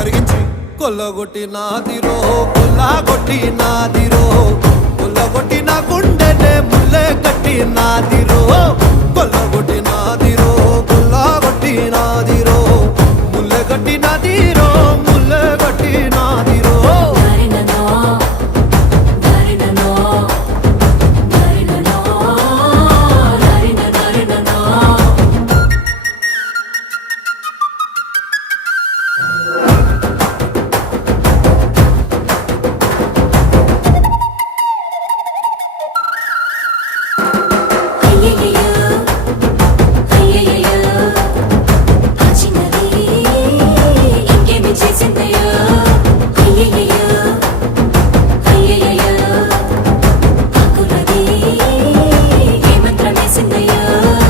కరిగించి కొల్లగొట్టి నాదిరో కొల్లగొట్టి నాదిరో కొల్లగొట్టి నా గుండెనే ముల్లే కట్టి నాదిరో కొల్ల